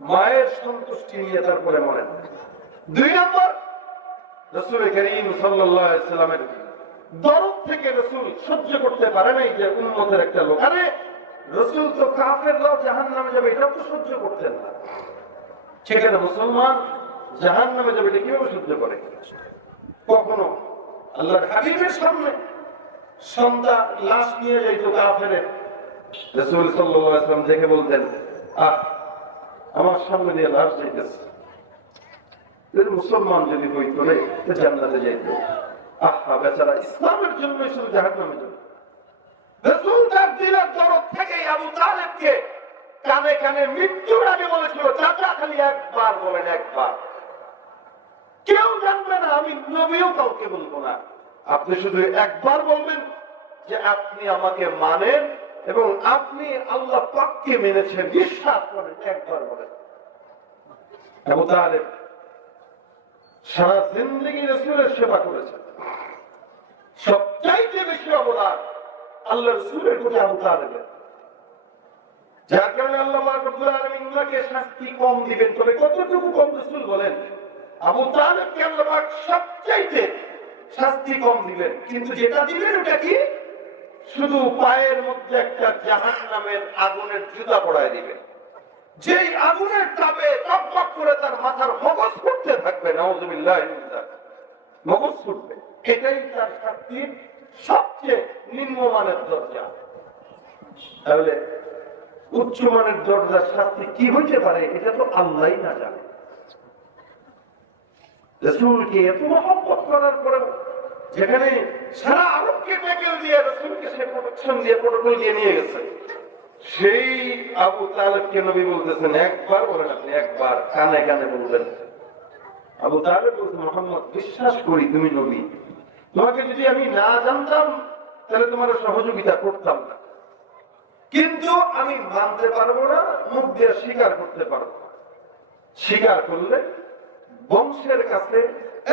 মায়ের সন্তুষ্টি নিয়ে তারপরে মরেন। 2 নম্বর, রাসূল করিম সাল্লাল্লাহু আলাইহি সাল্লামের দরদ থেকে রাসূল সহ্য করতে পারে নাই যে উম্মতের একটা লোক, আরে রাসূল তো কাফেররাও জাহান্নামে যাবে এটাও তো সহ্য করতেন না, সেখানে মুসলমান জাহান্নামে যাবে এটা কিভাবে সহ্য করে? কখনো আল্লাহর হাবিবের সামনে সন্তান লাশ নিয়ে যাইত কাফেরে, রাসূল সাল্লাল্লাহু আলাইহি ওয়াসাল্লাম দেখে বলতেন, আমার সামনে দিয়ে লাশ যাইতেছে, মুসলমান যদি হইতো রে জান্নাতে যাইত। বেচারা ইসলামের জন্য শুধু জাহান্নামে যাবে। রাসূল তার দিলের দরদ থেকে আবু তালেবকে কানে কানে মৃত্যুর আগে বলেছিল, চাচা খালি একবার বলেন, একবার, কেউ জানবে না, আমি নবীও কাউকে বলবো না, আপনি শুধু একবার বলবেন যে আপনি আমাকে মানেন এবং আপনি আল্লাহ পাককে মেনেছেন, বিশ্বাস করেন, একবার বলেন। আবু তালেব সারা জিন্দেগি রাসূলের সেবা করেছেন, সবচাইতে বেশি অবদান আল্লাহ রাসূলের প্রতি আবু তালেবের, যার কারণে আল্লাহ রাব্বুল আলামিন ওনাকে শাস্তি কম দিবেন। তবে কতটুকু কম রাসূল বলেন? আবু তালেবকে আল্লাহ পাক সবচাইতে শাস্তি কম দিবেন, কিন্তু যেটা দিবেন ওটা কি? শুধু পায়ের মধ্যে একটা জাহান্নামের আগুনের জুতা পরায় দিবেন, যেই আগুনের তাপে টকটক করে তার মাথার মগজ ফুটতে থাকবে, নাউযুবিল্লাহি মিন যালিক, মগজ ফুটবে। এটাই তার শাস্তির সবচেয়ে নিম্নমানের দরজা। তাহলে উচ্চমানের দরজার শাস্তি কি হইতে পারে এটা তো আল্লাহই না জানে। রাসূলকে এত মহব্বত করার পরে যেখানে সারা আরবকে ট্যাকেল দিয়ে রাসূলকে সে প্রোটেকশন দিয়ে প্রোটোকল দিয়ে নিয়ে গেছে, সেই আবু তালেবকে নবী বলতেছেন, একবার বলেন, আপনি একবার, কানে কানে বলবেন। আবু তালেব বলছেন, মুহাম্মদ বিশ্বাস করি তুমি নবী, তোমাকে যদি আমি না জানতাম তাহলে তোমার সহযোগিতা করতাম না, কিন্তু আমি মানতে পারবো না, মুখ দিয়ে স্বীকার করতে পারবো না, স্বীকার করলে বংশের কাছে,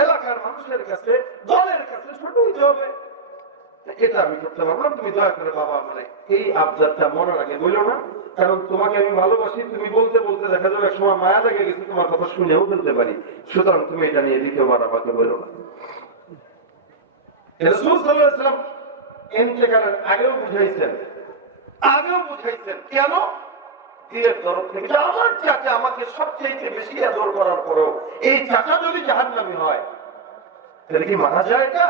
এলাকার মানুষের কাছে, দলের কাছে ছোট হইতে হবে, এটা আমি করতে পারবো না। তুমি দয়া করে বাবা মানে এই আবদারটা মনের আগে বললো না, কারণ তোমাকে আমি ভালোবাসি, তুমি বলতে বলতে দেখা যাবে এক সময় মায়া লেগে গেছে, তোমার কথা শুনেও ফেলতে পারি, সুতরাং তুমি এটা নিয়ে দ্বিতীয়বার আমাকে বললো না। রাসূল সাল্লাল্লাহু আলাইহি ওয়াসাল্লাম ইন্তেকালের আগেও বুঝাইছেন, কেন? দিলের তরফ থেকে আমার চাচা আমাকে সবচেয়ে বেশি আদর করার পরেও এই চাচা যদি জাহান্নামী হয় তাহলে কি মানা যায়? এটা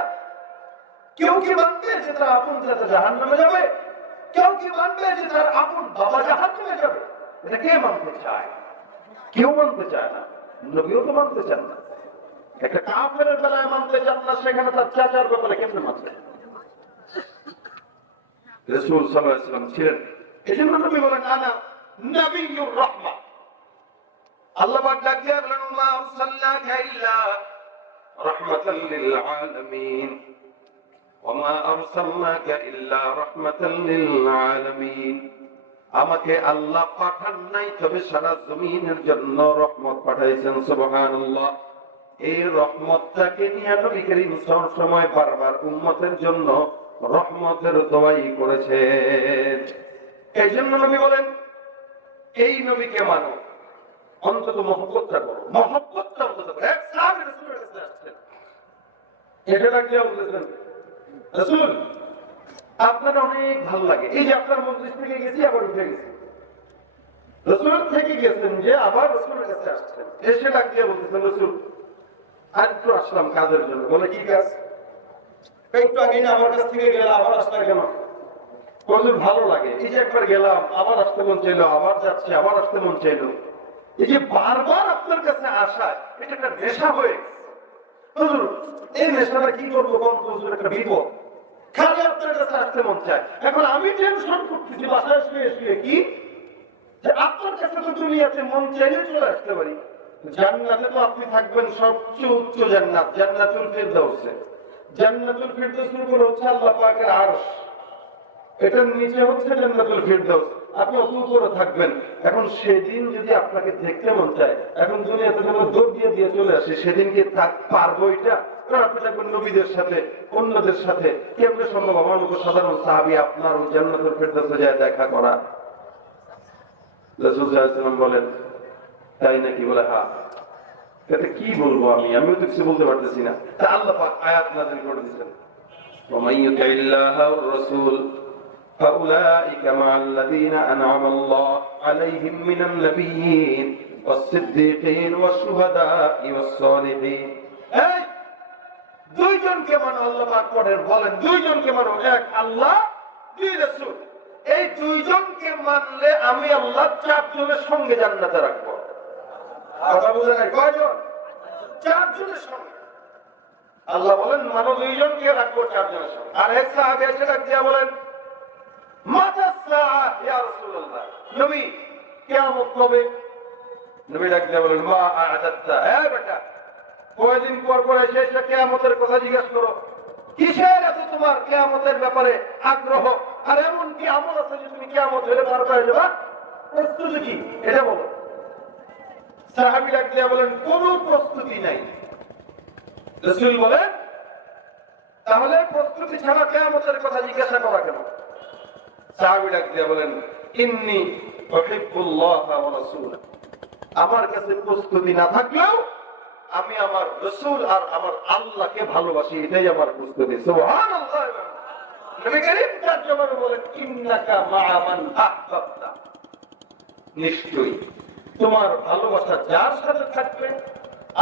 কেউ কি মানবে যে তার আপন চাচা জাহান্নামে যাবে? কেউ কি মানবে যে তার আপন বাবা জাহান্নামে যাবে? এটা কে মানতে চায়? কেউ মানতে চায় না, নবীও তো মানতে চান না। একটা কাফেরের বেলায় মানতে চান না, সেখানে তার চাচার ব্যাপারে কেমনে মানবে? রাসূল সাল্লাল্লাহু আলাইহি ওয়াসাল্লাম ছিলেন, এজন্য নবী বলেন, আনা নবিয়্যুর রাহমা। আল্লাহ পাক ডাক দিয়ে বলেন, মা আরসালনাকা ইল্লা রাহমাতাল লিল আলামিন ওয়া মা আরসালনাকা ইল্লা রাহমাতাল লিল আলামিন। আমাকে আল্লাহ পাঠান নাই, তবে সারা জমিনের জন্য রহমত পাঠাইছেন। সুবহানাল্লাহ। এই রহমতটাকে নিয়ে নবী করিম সব সময় বারবার উম্মতের জন্য রহমতের দোয়াই করেছেন। এই জন্য নবী বলেন, এই নবীকে মানো, অন্তত মহব্বতটা করো, মহব্বতটা অন্তত করো। এক সাহাবী রাসূলের কাছে আসছেন, এটা লাগিয়ে বলেছেন, রাসূল আপনার অনেক ভালো লাগে, এই যে আপনার মজলিস থেকে গেছি আবার উঠে গেছি। রাসূল থেকে গেছেন যে আবার রাসূলের কাছে আসছেন, এসে লাগিয়ে বলতেছেন, রাসূল আজ তো আসলাম কাজের জন্য। বলে, কি কাজ? একটু আগে না আমার কাছ থেকে গেলে আবার আসলে কেন? কতদূর ভালো লাগে, এই যে একবার গেলাম আবার আসতে মন চাইলো, আবার যাচ্ছে আবার আসতে মন চাইলো, এই যে বারবার আপনার কাছে আসা, এটা একটা নেশা হয়ে গেছে। এই নেশাটা কি করবো কোন একটা বিপদ, খালি আপনার কাছে আসতে মন চায়। এখন আমি টেনশন করতেছি বাসায় শুয়ে শুয়ে, কি যে আপনার কাছে তো দুনিয়াতে মন চাইলে চলে আসতে পারি, জান্নাতে তো আপনি থাকবেন সবচেয়ে উচ্চ জান্নাত, জান্নাতুল ফিরদাউসে। জান্নাতুল ফিরদাউসের উপরে হচ্ছে আল্লাহ পাকের আরশ, এটার নিচে হচ্ছে জান্নাতুল ফিরদাউস, আপনি অত উপরে থাকবেন। এখন সেদিন যদি আপনাকে দেখতে মন চায়, এখন দুনিয়াতে কোনো দৌড় দিয়ে দিয়ে চলে আসে, সেদিন কি পারবো? এটা আপনি থাকবেন নবীদের সাথে, অন্যদের সাথে, কেমনে সম্ভব আমার মতো সাধারণ সাহাবী আপনার ওই জান্নাতুল ফিরদাউসে যায় দেখা করা? রাসূল সাল্লাল্লাহু আলাইহি ওয়াসাল্লাম বলেন, তাই নাকি? বলে হ্যাঁ। এটা কি বলবো আমিও তো কিছু বলতে পারতেছি না। তা আল্লাহ পাক আয়াত নাযিল করে দিয়েছেন, ومن يطع الله والرسول فأولئك مع الذين أنعم الله عليهم من النبيين والصديقين والشهداء والصالحين। এই দুইজনকে মানো, আল্লাহ পাক বলেন দুইজনকে মানো, এক আল্লাহ, দুই রাসূল। এই দুইজনকে মানলে আমি আল্লাহ চারজনের সঙ্গে জান্নাতে রাখবো। কথা বুঝে নাই? কয়জন? চারজনের সঙ্গে। আল্লাহ বলেন মানো দুইজনকে, রাখবো চারজনের সঙ্গে। আর এক সাহাবী এসে ডাক দিয়া বলেন, মাতা সাআ ইয়া রাসূলুল্লাহ, নবী কিয়ামত কবে? নবী ডাক দিয়া বলেন, মা আ'দাদতা। এই বেটা, কয়দিন পর পর এসে কিয়ামতের কথা জিজ্ঞাসা করো? কিসের এত তোমার কিয়ামতের ব্যাপারে আগ্রহ? আর এমন কি আমল আছে যে তুমি কিয়ামত হলে পার পেয়ে যাবা? প্রস্তুতি কি এটা বলো। সাহাবী ডাক দিয়া বলেন, কোনো প্রস্তুতি নাই। রাসূল বলেন, তাহলে প্রস্তুতি ছাড়া কিয়ামতের কথা জিজ্ঞাসা করা কেন? সাহাবী ডাক দিয়া বলেন, ইন্নী উহিব্বুল্লাহ ওয়া রাসূলাহ। আমার কাছে প্রস্তুতি না থাকলেও আমি আমার রাসূল আর আমার আল্লাহকে ভালোবাসি, এটাই আমার প্রস্তুতি। সুবহানাল্লাহ। নবী করিম তারজমা বলেন, ইন্নাকা মা'a মান আহবাবতা। নিশ্চয়ই তোমার ভালোবাসা যার সাথে থাকবে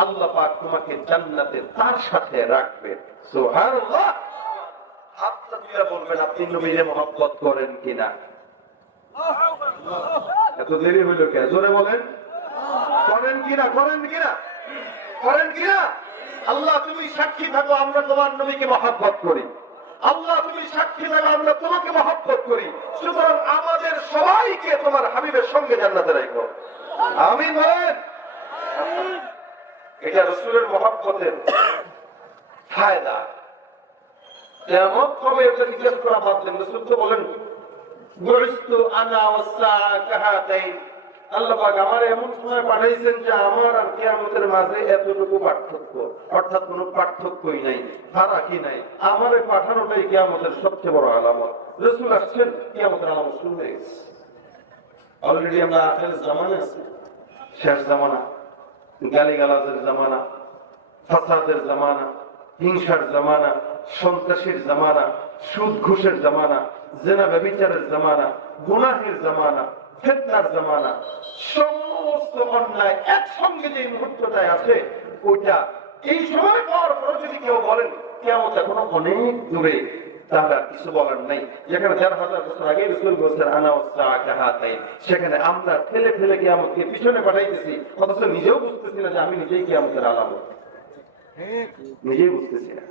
আল্লাহ পাক তোমাকে জান্নাতে তার সাথে রাখবেন। সুবহানাল্লাহ। হাতটা দিয়ে বলবেন আপনি নবীকে মহব্বত করেন কিনা? এত দেরি হইল কেন? জোরে বলেন, করেন কিনা? করেন কিনা? করেন কিনা? আল্লাহ তুমি সাক্ষী থাকো আমরা তোমার নবীকে মহব্বত করি। আল্লাহ তুমি সাক্ষী থাকো আমরা তোমাকে মহব্বত করি। সুতরাং আমাদের সবাইকে তোমার হাবিবের সঙ্গে জান্নাতে রাখো। আমিন বলেন। এটা রাসূলের মহব্বতের ফায়দা। কিয়ামত কবে এটা জিজ্ঞেস করা বাদ দেন। রাসূল তো বলেন, বুইস্তু আনা ওয়াস সাআ কাহাতাইন। আল্লাহ পাক আমারে এমন সময় পাঠাইছেন যে আমার আর কিয়ামতের মাঝে এতটুকু পার্থক্য, অর্থাৎ কোনো পার্থক্যই নাই, ফারাকই নাই। আমারে পাঠানোটাই কিয়ামতের সবচেয়ে বড় আলামত। রাসূল আসছেন, কিয়ামতের আলামত শুরু হয়ে গেছে। অলরেডি আমরা আখিরের জামানায় আছি, শেষ জামানা, গালিগালাজের জামানা, ফাসাদের জামানা, হিংসার জামানা, সন্ত্রাসীর জামানা, সুদ ঘুষের জামানা, জেনা ব্যভিচারের জামানা, গুনাহের জামানা, ফিতনার জামানা। সমস্ত অন্যায় একসঙ্গে যে মুহূর্তটায় আছে ওইটা এই সময় পাওয়ার পর যদি কেউ বলেন কিয়ামত এখনো অনেক দূরে, তাহলে আর কিছু বলার নাই। যেখানে ৪,০০০ বছর আগে রাসূল বলেছেন আনা ওয়াস সাআ কাহাতাইন, সেখানে আমরা ঠেলে ঠেলে কিয়ামতকে পিছনে পাঠাইতেছি, অথচ নিজেও বুঝতেছি না যে আমি নিজেই কিয়ামতের আলামত, নিজেই বুঝতেছি না।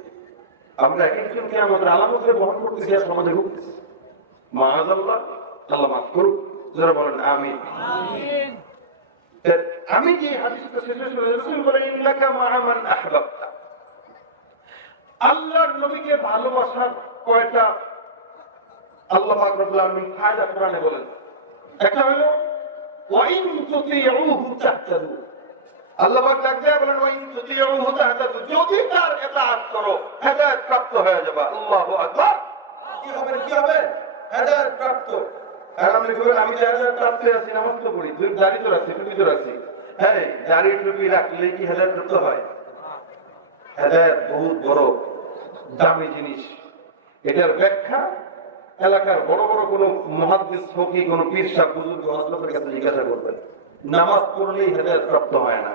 আমরা এক একজন কিয়ামতের আলামতকে বহন করতেছি আর সমাজে ভুগতেছি। মাআযাল্লাহ, আল্লাহ মাফ করুক। যারা বলেন আমিন। আমি যে হাদিসটা শেষে শুনে রাসূল বলেন, ইন্নাকা মা'a মান আহবাবতা। আল্লাহর নবীকে ভালোবাসার কয়টা আল্লাহ পাক রব্বুল আলামিন ফায়দা কোরআনে বলেন। একটা হলো ওয়া ইন তুতিউহু তাহতাদু। আল্লাহ পাক ডাকতে বলেন ওয়া ইন তুতিউহু তাহতাদু, যদি তার ইতাআত করো হেদায়েত প্রাপ্ত হয়ে যাবে। আল্লাহু আকবার। কি হবে? কি হবে? হেদায়েত প্রাপ্ত। কারণ আমি হেদায়েত প্রাপ্ত আছি, নামাজ তো পড়ি, দাড়ি তো রাখছি, টুপি তো রাখছি। হ্যাঁ, দাড়ি টুপি রাখলে কি হেদায়েত প্রাপ্ত হয়? হেদায়েত বহুত বড় দামি জিনিস। এটার ব্যাখ্যা এলাকার বড় বড় কোন মুহাদ্দিস, ফকিহ, কোন পীর সাহেব, বুজুর্গ, হযরতের কাছে জিজ্ঞাসা করবেন। নামাজ পড়লেই হেদায়েত প্রাপ্ত হয় না।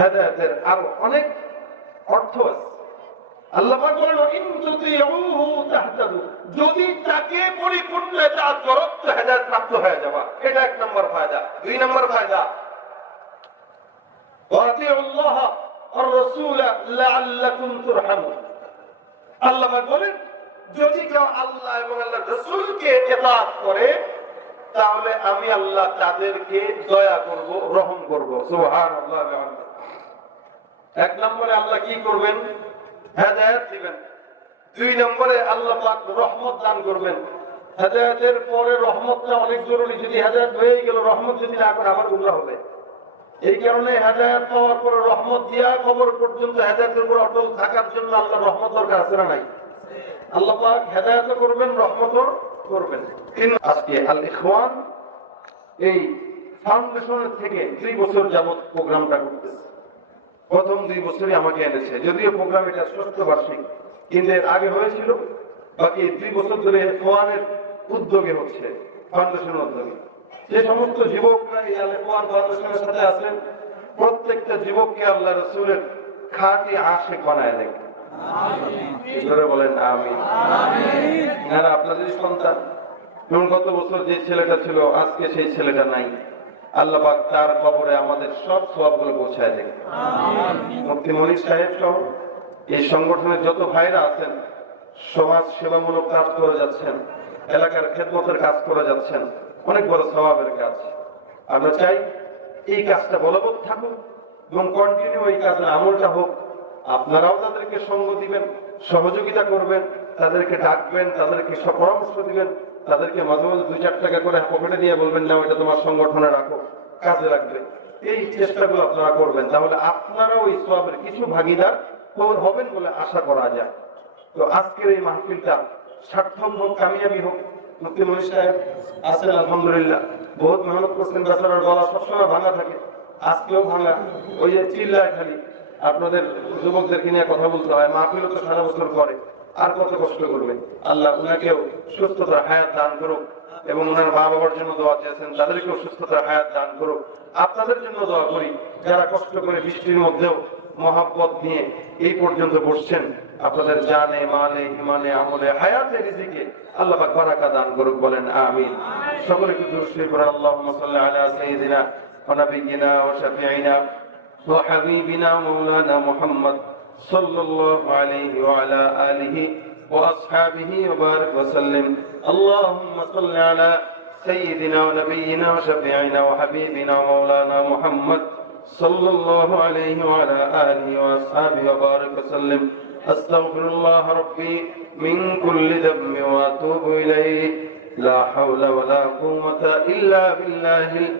হেদায়েতের আরো অনেক অর্থ আছে। আল্লাহ পাক বলেন ইন তুতিউহু তাহতাদু, যদি তাকে পরিপূর্ণ ইতাআত করো তো হেদায়েত প্রাপ্ত হয়ে যাবে। এটা এক নম্বর ফায়দা। দুই নম্বর ফায়দা, ওয়াতিউল্লাহ ওয়ার রাসূল লাআল্লাকুম তুরহামুন। আল্লাহ পাক বলেন যদি কেউ আল্লাহ এবং আল্লাহর রাসূলকে ইতাআত করে তাহলে আমি আল্লাহ তাদেরকে দয়া করব, রহম করব। সুবহানাল্লাহ। এক নম্বরে আল্লাহ কি করবেন? হেদায়েত দিবেন। দুই নম্বরে আল্লাহ পাক রহমত দান করবেন। হেদায়েতের পরে রহমতটা অনেক জরুরি। যদি হেদায়েত হয়ে গেল, রহমত যদি না করে আবার গুনাহ হবে। এই কারণে হেদায়েত পাওয়ার পরে রহমত দিয়া কবর পর্যন্ত হেদায়েতের উপর অটল থাকার জন্য আল্লাহর রহমত দরকার আছে না নাই? আল্লাহ পাক হেদায়েতও করবেন, রহমতও করবেন। আজকে আল ইখওয়ান এই ফাউন্ডেশনের থেকে 2 বছর যাবত প্রোগ্রামটা করতেছে। প্রথম 2 বছরই আমাকে এনেছে, যদিও প্রোগ্রাম এটা 6ষ্ঠ বার্ষিক, কিন্তু এর আগে হয়েছিল। বাকি 2 বছর ধরে ফোয়ানের উদ্যোগে হচ্ছে, ফাউন্ডেশনের উদ্যোগে। যে সমস্ত যুবকরা এই আল ইখওয়ান ফাউন্ডেশনের সাথে আছেন, প্রত্যেকটা যুবককে আল্লাহ রাসূলের খাঁটি আশিক বানায় দেন। আমিন। বলেন আমিন। আমিন। আপনাদের সন্তান গত বছর যে ছেলেটা ছিল, আজকে সেই ছেলেটা নাই। আল্লাহ পাক তার কবরে আমাদের সব সওয়াবগুলো পৌঁছায় দেন। মুফতি মনির সাহেব সহ এই সংগঠনের যত ভাইরা আছেন, সমাজ সেবামূলক কাজ করে যাচ্ছেন, এলাকার খেদমতের কাজ করে যাচ্ছেন, অনেক বড় সওয়াবের কাজ। আমরা চাই এই কাজটা বলবৎ থাকুক এবং কন্টিনিউ এই কাজের আমলটা হোক। আপনারাও তাদেরকে সঙ্গ দিবেন, সহযোগিতা করবেন, তাদেরকে ডাকবেন, তাদেরকে পরামর্শ দিবেন, তাদেরকে মাঝে মাঝে 2-4 টাকা করে পকেটে দিয়ে বলবেন, না ওইটা তোমার সংগঠনে রাখো, কাজে লাগবে। এই চেষ্টাগুলো আপনারা করবেন, তাহলে আপনারাও এই সওয়াবের কিছু ভাগীদার হবেন বলে আশা করা যায়। তো আজকের এই মাহফিলটা সার্থক হোক, কামিয়াবি হোক। মুফতি মনির সাহেব আছেন আলহামদুলিল্লাহ, বহুত মেহনত করছেন, বেচারার গলা সবসময় ভাঙা থাকে, আজকেও ভাঙা। ওই যে চিল্লায় খালি, আপনাদের যুবকদেরকে নিয়ে কথা বলতে হয়, মাহফিলও তো সারা বছর করে, আর কত কষ্ট করবেন। আল্লাহ উনাকেও সুস্থতার হায়াত দান করুক এবং ওনার মা বাবার জন্য দোয়া চেয়েছেন, তাদেরকেও সুস্থতার হায়াত দান করুক। আপনাদের জন্য দোয়া করি, যারা কষ্ট করে বৃষ্টির মধ্যেও মহাব্বত নিয়ে এই পর্যন্ত বসছেন, আপনাদের জানে, মালে, ইমানে, আমলে, হায়াতে, রিজিকে আল্লাহ পাক বারাকা দান করুক। বলেন আমিন। সকলে একটু দুরূদ শরীফ পড়েন। আল্লাহুম্মা সাল্লি আলা সাইয়্যিদিনা ওয়া নাবিয়্যিনা ওয়া শাফিঈনা ওয়া হাবিবিনা মাওলানা মুহাম্মদ সাল্লাল্লাহু আলাইহি ওয়া আলা আলিহি ওয়া আসহাবিহি ওয়া বারিক ওয়া সাল্লিম। আল্লাহুম্মা সাল্লি আলা সাইয়্যিদিনা ওয়া নাবিয়্যিনা ওয়া শাফিঈনা ওয়া হাবিবিনা মাওলানা মুহাম্মদ সাল্লাল্লাহু আলাইহি ওয়া আলা আলিহি ওয়া আসহাবিহি ওয়া বারিক ওয়া সাল্লিম। আস্তাগফিরুল্লাহ রাব্বি মিন কুল্লি যামবি ওয়া আতুবু ইলাইহি লা হাওলা ওয়া লা কুওয়াতা ইল্লা বিল্লাহিল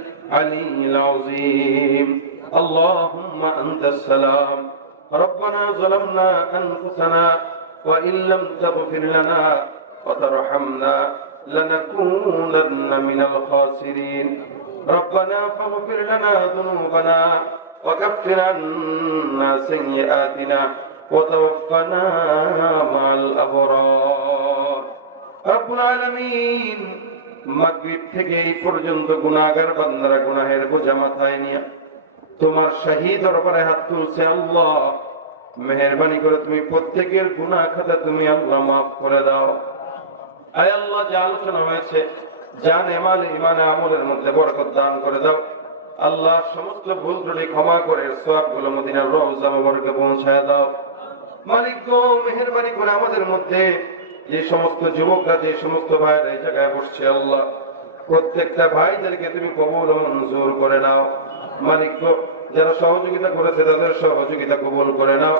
আলিয়্যিল আযীম। আল্লাহুম্মা আনতাস সালাম রব্বানা যালামনা আনফুসানা ওয়া ইন লাম তাগফির লানা ওয়া তারহামনা লানাকুনান্না মিনাল খাসিরিন। ربنا فاغفر لنا ذنوبنا وكفر عنا سيئاتنا وتوفنا مع الأبرار رب العالمين। মাগরিব থেকে এই পর্যন্ত গুনাহগার বান্দারা গুনাহের বোঝা মাথায় নিয়ে তোমার শাহী দরবারে হাত তুলছে। আল্লাহ মেহেরবানি করে তুমি প্রত্যেকের গুনাহ খাতা তুমি আল্লাহ মাফ করে দাও। আয় আল্লাহ, যে আলোচনা হয়েছে জানে, মালে, ইমানে, আমলের মধ্যে বরকত দান করে দাও। আল্লাহ সমস্ত ভুল ত্রুটি ক্ষমা করে সওয়াবগুলো মদিনার রওজা মুবারকে পৌঁছায় দাও। মালিক গো, মেহেরবানি করে আমাদের মধ্যে যে সমস্ত যুবকরা, যে সমস্ত ভাইরা এই জায়গায় বসছে, আল্লাহ প্রত্যেকটা ভাইদেরকে তুমি কবুল ও মঞ্জুর করে নাও। মালিক গো, যারা সহযোগিতা করেছে তাদের সহযোগিতা কবুল করে নাও।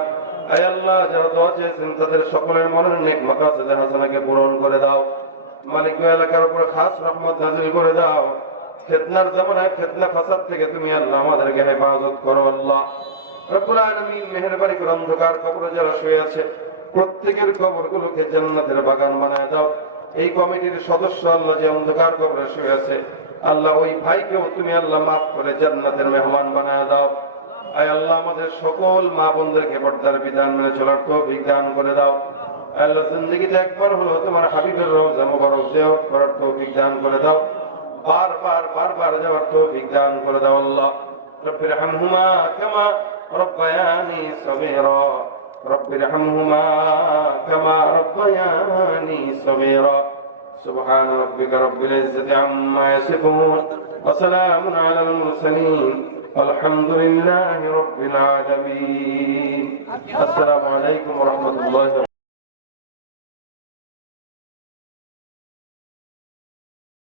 আয় আল্লাহ, যারা দোয়া চেয়েছেন তাদের সকলের মনের নেক মাকাসিদ হাসানাকে পূরণ করে দাও। মালিক গো, এলাকার উপর খাস রহমত নাযিল করে দাও। ফিতনার জামানায় ফিতনা ফাসাদ থেকে তুমি আল্লাহ আমাদেরকে হেফাজত করো। আল্লাহ রব্বুল আলামিন, মেহেরবানি করে অন্ধকার কবরে যারা শুয়ে আছে প্রত্যেকের কবরগুলোকে জান্নাতের বাগান বানায় দাও। এই কমিটির সদস্য আল্লাহ যে অন্ধকার কবরে শুয়ে আছে, আল্লাহ ওই ভাইকেও তুমি আল্লাহ মাফ করে জান্নাতের মেহমান বানায় দাও। আয় আল্লাহ, আমাদের সকল মা বোনদেরকে পর্দার বিধান মেনে চলার তৌফিক দান করে দাও। আল্লাহ, জিন্দেগিতে একবার হলো তোমার হাবিবের রওজা মুবারক জিয়ারত করার তৌফিক দান করে দাও। বারবার যাওয়ার তৌফিক দান করে দাও। আল্লাহ রব্বিরহামহুমা কামা রব্বায়ানি সগীরা রব্বিরহামহুমা কামা রব্বায়ানি সগীরা। সুবহান রাব্বিকা রব্বিল ইজ্জাতি আম্মা ইয়াসিফুন ওয়া সালামুন আলাল মুরসালিন আলহামদুলিল্লাহি রাব্বিল আলামিন। আসসালামু আলাইকুম ওয়া রাহমাতুল্লাহি।